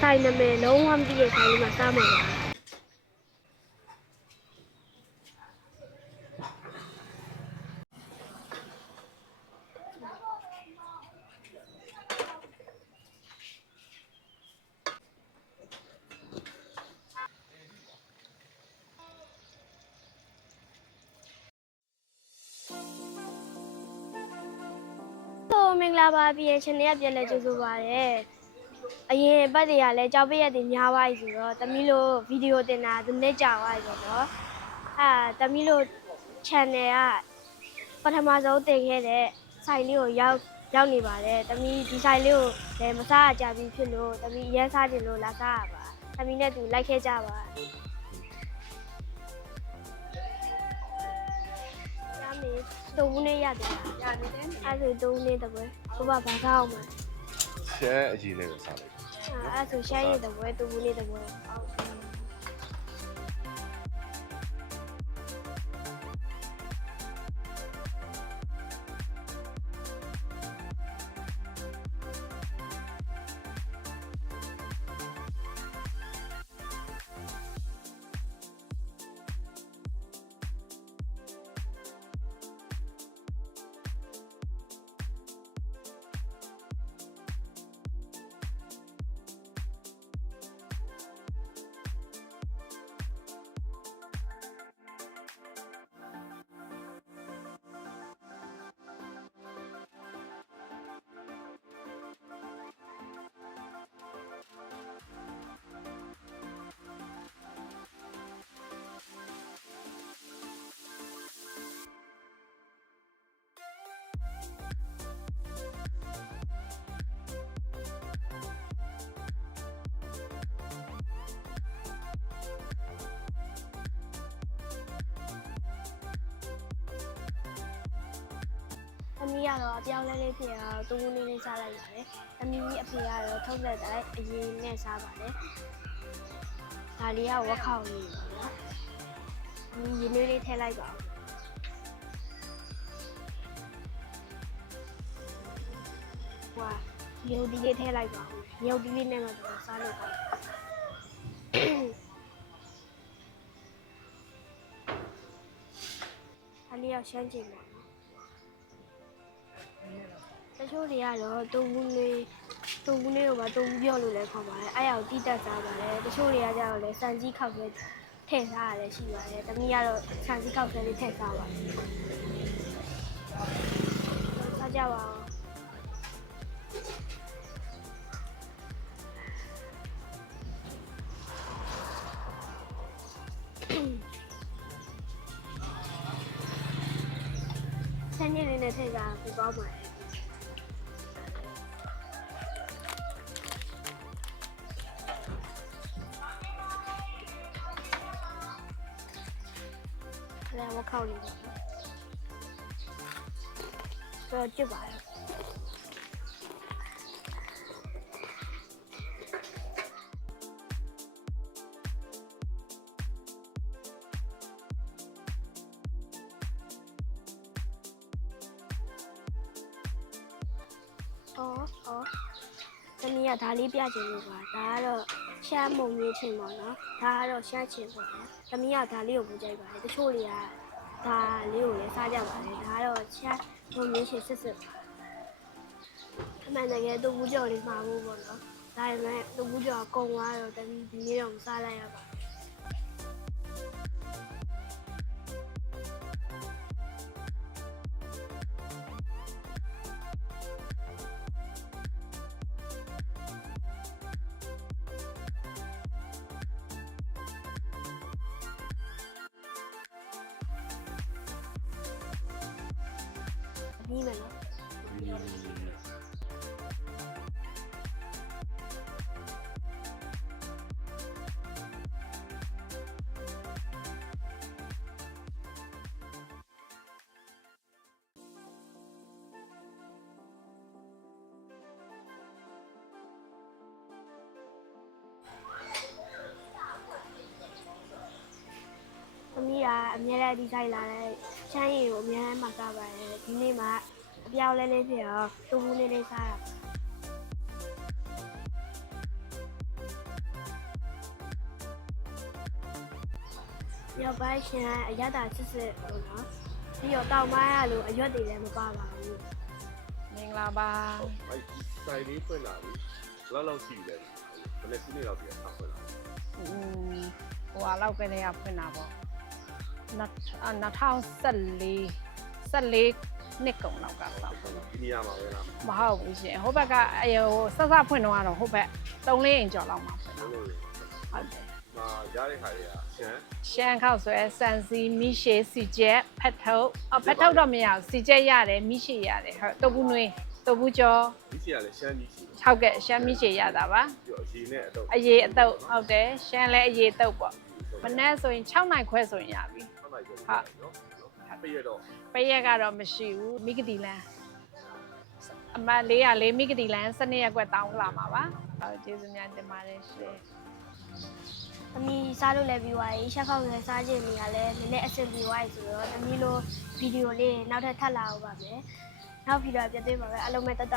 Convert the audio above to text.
ဆိုင်နာမည်လုံးဝမသိတဲ့ဆိုင်မှာစားမှာပါမင်္ဂလာပါပြည်ရှင်တွေကပြန်လဲကြိုဆိုပါရစေ။အရင်ပတ်တွေကလည်းကြောက်ပြည့်ရည်များပါပြီဆိုတော့တမီးလို့ဗီဒီယိုတင်တာဒီနေ့ကြာသွားပြီပေါ့နော်။တမီးလို့ channel ကပထမဆုံးတင်ခဲ့တဲ့ဆိုင်လေးကိုရောက်နေပါတယ်။တမီးဒီဆိုင်လေးကိုလည်းမစားကြပြီဖြစ်လို့တမီးရဲစားတင်လို့လာစားရပါ။တမီးနဲ့တူလိုက်ခဲ့ကြပါ။ရမေးတူဘူးနဲ့ရတယ်။ရတယ်တဲ့။အဲ့ဒါတူဘူးနဲ့တပွဲ။ဘာဘာစားအောင်မလဲ။ ရှမ်းအကြီးလေးပဲစားလိုက်တယ်။အဲ့ဆိုရှမ်းရည်တပွဲတူဘူးနဲ့တပွဲ။သမီးကတော့အပြောင်းလဲလေးဖြစ်အောင်တူဘူးလေးစားလိုက်ပါတယ်။သမီးအဖေကတော့ထုတ်လက်တိုင်းအရင်နဲ့စားပါတယ်။ဒါလေးကဝက်ခေါင်လေးပါနော်။သမီးရင်းနှီးလေးထည့်လိုက်ပါဦး။ဝါရုပ်ဒီလေးထည့်လိုက်ပါဦး။ရုပ်ဒီလေးနဲ့မှတော့စားလို့ပါ။ဒါလေးကရှမ်းကျင်ပါတချို့တွေကတော့တူဘူးလေးကိုပါတူဘူးပြောလို့လည်းခေါ်ပါတယ်အဲ့ရောက်တိတက်စားပါတယ်တချို့တွေကကြတော့လည်းစံကြီးခောက်ပဲထည့်စားရတယ်ရှိပါတယ်တမီးကတော့စံကြီးခောက်ပဲလေးထည့်စားပါတယ်စားကြပါဦးဆန်းရည်လေးနဲ့ထည့်စားပြပေါင်းပါတယ်လည်းဝက်ခေါက်လေးပေါ့တော့ကြည့်ပါဦးသမီးကဒါလေးပြချင်လို့ပါဒါကတော့ရှမ်းမုံကြီးချင်းပေါ့နော်ဒါကတော့ရှမ်းချင်းပေါ့နော်သမီးကဒါလေးကိုပူကြိုက်ပါတယ်တချို့တွေကဒါလေးကိုလည်းစားကြပါတယ်ဒါကတော့ရှမ်းမုံကြီးချင်းစစ်အမှန်တကယ်တူဘူးကြော်လေးမှာဖို့ပေါ့နော်ဒါပေမဲ့တူဘူးကြော်ကုံသွားတော့သမီးဒီနေ့တော့မစားလိုက်ရပါပြီးမယ်နော်သမီးကအများနဲ့ဒီဆိုင်လာတဲ့ချမ်းရည်ကိုအများနဲ့မှစားပါတယ်ဒီနေ့မှအပြောင်းလဲလေးဖြစ်တော့တူဘူးလေးစားတာ မြောက်ပိုင်းရှင်အရသာစစ်စစ်လို့နော်ပြီးတော့တောင်ပိုင်းကလို့အရွက်တွေလည်းမပါပါဘူး မင်္ဂလာပါ အဲ့စိုင်လေးဖွင့်လာပြီလောက်ရှိတယ်ဘယ်နဲ့ခုနှစ်လောက်ပြန်ဆောက်ဖွင့်လာ ဟိုဟာလောက်ကလေးကဖွင့်တာပေါ့2014နှစ်ကုန်လောက်ကဆောက်ဖွင့် ဒီနေရာမှာပဲလား မဟုတ်ဘူးရှင်ဟိုဘက်ကဆက်စဖွင့်တော့ဟိုဘက်3-4အိမ်ကျော်လောက်မှာဖွင့်တာဟုတ်တယ် မာရတဲ့ခါတွေကရှမ်း ရှမ်းခောက်ဆွဲစန်စီမီရှေစီကျက်ဖက်ထုတ်ဖက်ထုတ်တော့မရဘူးစီကျက်ရတယ်မီရှေရတယ်ဟုတ်တုပ်ဘူးနွေးတုပ်ဘူးကျော် ဒီစီကလည်းရှမ်းကြီးရှိတယ် ဟုတ်ကဲ့ရှမ်းမီရှေရတာပါ ပြီးတော့အရေးနဲ့အတော့ အရေးအတုပ်ဟုတ်တယ်ရှမ်းလည်းအရေးတုပ်ပေါ့မနေ့ဆိုရင်6နိုင်ခွဲဆိုရင်ရပြီ ဆောက်လိုက်တော့နော်ပြည့်တော့ ပရက်ကတော့မရှိဘူးမိဂတီလန်အမ404မိဂတီလန်12ရက်ကွက်တောင်းလာမှာပါဟုတ်ကျေးဇူးများတင်ပါတယ်ရှင် သမီးစားလို့လည်းပြီးသွားပြီချက်ခောက်လည်းစားခြင်းနေရလဲနည်းနည်းအဆင်ပြေသွားပြီဆိုတော့သမီးလိုဗီဒီယိုလေးနောက်ထပ်ထပ်လာအောင်ပါမယ်နောက်ဗီဒီယိုပြည့်သွင်းပါပဲအားလုံးပဲတတ